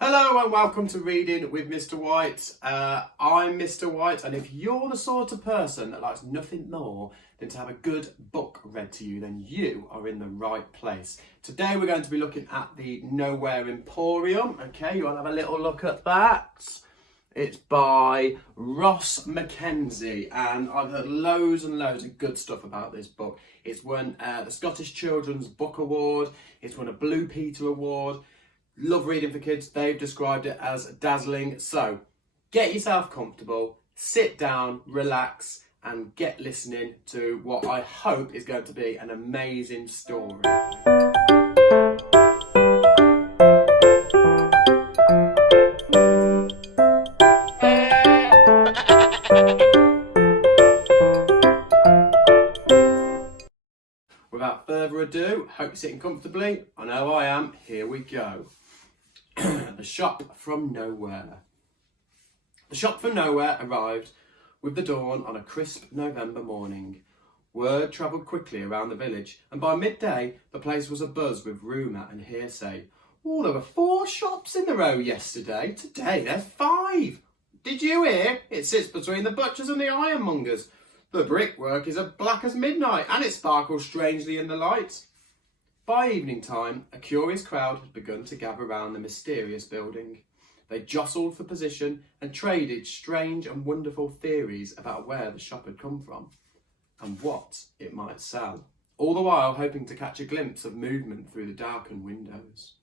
Hello and welcome to Reading with Mr. White. I'm Mr. White, and if you're the sort of person that likes nothing more than to have a good book read to you, then you are in the right place. Today we're going to be looking at the Nowhere Emporium. Okay, you want to have a little look at that? It's by Mackenzie, and I've heard loads and loads of good stuff about this book. It's won the Scottish Children's Book Award. It's won a Blue Peter Award. Love reading for kids. They've described it as dazzling. So get yourself comfortable, sit down, relax, and get listening to what I hope is going to be an amazing story. Without further ado, hope you're sitting comfortably. I know I am. Here we go. The Shop from Nowhere. The Shop from Nowhere arrived with the dawn on a crisp November morning. Word travelled quickly around the village, and by midday the place was abuzz with rumour and hearsay. Oh, there were 4 shops in the row yesterday. Today there's 5. Did you hear? It sits between the butchers and the ironmongers. The brickwork is as black as midnight, and it sparkles strangely in the light. By evening time, a curious crowd had begun to gather round the mysterious building. They jostled for position and traded strange and wonderful theories about where the shop had come from and what it might sell, all the while hoping to catch a glimpse of movement through the darkened windows.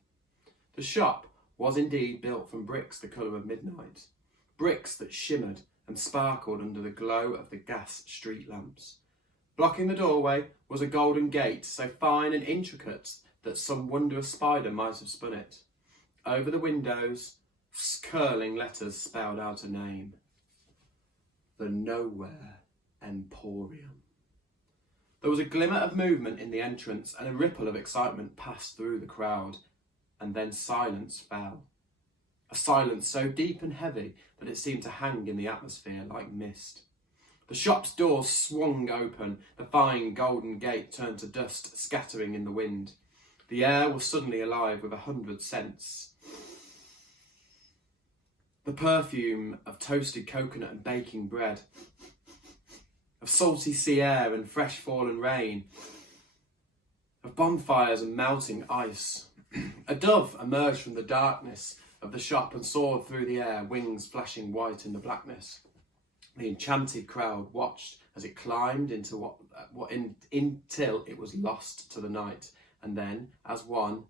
The shop was indeed built from bricks the colour of midnight, bricks that shimmered and sparkled under the glow of the gas street lamps. Blocking the doorway was a golden gate so fine and intricate that some wondrous spider might have spun it. Over the windows, curling letters spelled out a name. The Nowhere Emporium. There was a glimmer of movement in the entrance, and a ripple of excitement passed through the crowd, and then silence fell. A silence so deep and heavy that it seemed to hang in the atmosphere like mist. The shop's doors swung open, the fine golden gate turned to dust, scattering in the wind. The air was suddenly alive with 100 scents. The perfume of toasted coconut and baking bread, of salty sea air and fresh fallen rain, of bonfires and melting ice. A dove emerged from the darkness of the shop and soared through the air, wings flashing white in the blackness. The enchanted crowd watched as it climbed into until it was lost to the night, and then, as one,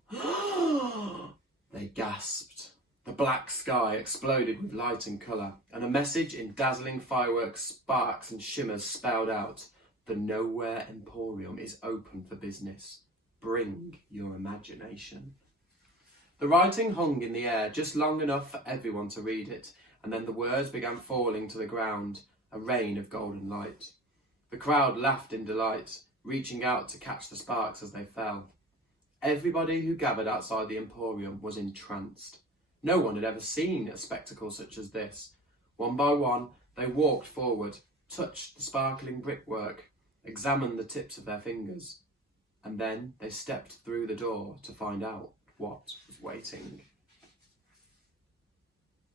they gasped. The black sky exploded with light and colour, and a message in dazzling fireworks, sparks and shimmers spelled out, "The Nowhere Emporium is open for business. Bring your imagination." The writing hung in the air just long enough for everyone to read it, and then the words began falling to the ground, a rain of golden light. The crowd laughed in delight, reaching out to catch the sparks as they fell. Everybody who gathered outside the Emporium was entranced. No one had ever seen a spectacle such as this. One by one, they walked forward, touched the sparkling brickwork, examined the tips of their fingers, and then they stepped through the door to find out what was waiting.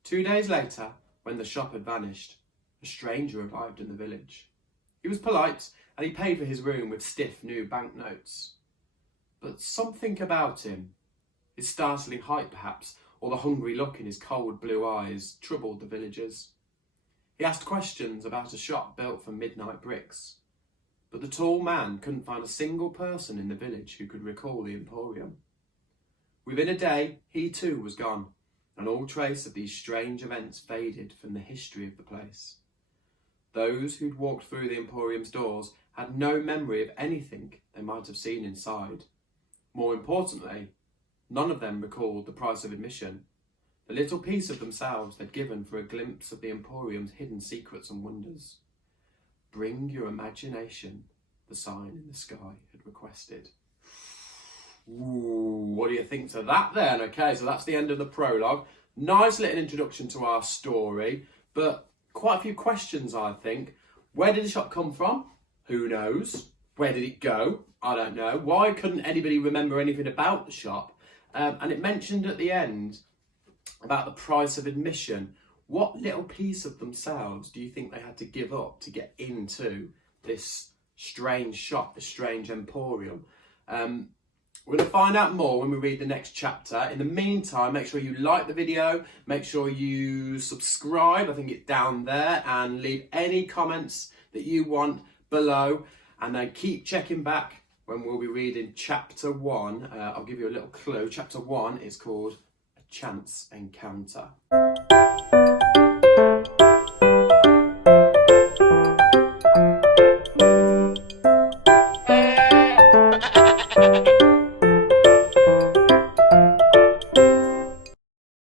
2 days later, when the shop had vanished, a stranger arrived in the village. He was polite, and he paid for his room with stiff new banknotes. But something about him, his startling height perhaps, or the hungry look in his cold blue eyes, troubled the villagers. He asked questions about a shop built from midnight bricks, but the tall man couldn't find a single person in the village who could recall the Emporium. Within a day, he too was gone, and all trace of these strange events faded from the history of the place. Those who'd walked through the Emporium's doors had no memory of anything they might have seen inside. More importantly, none of them recalled the price of admission, the little piece of themselves they'd given for a glimpse of the Emporium's hidden secrets and wonders. "Bring your imagination," the sign in the sky had requested. Ooh, what do you think to that then? Okay, so that's the end of the prologue. Nice little introduction to our story, but quite a few questions, I think. Where did the shop come from? Who knows? Where did it go? I don't know. Why couldn't anybody remember anything about the shop? And it mentioned at the end about the price of admission. What little piece of themselves do you think they had to give up to get into this strange shop, this strange emporium? We're going to find out more when we read the next chapter. In the meantime, make sure you like the video, make sure you subscribe, I think it's down there, and leave any comments that you want below, and then keep checking back when we'll be reading chapter 1. I'll give you a little clue. Chapter 1 is called A Chance Encounter.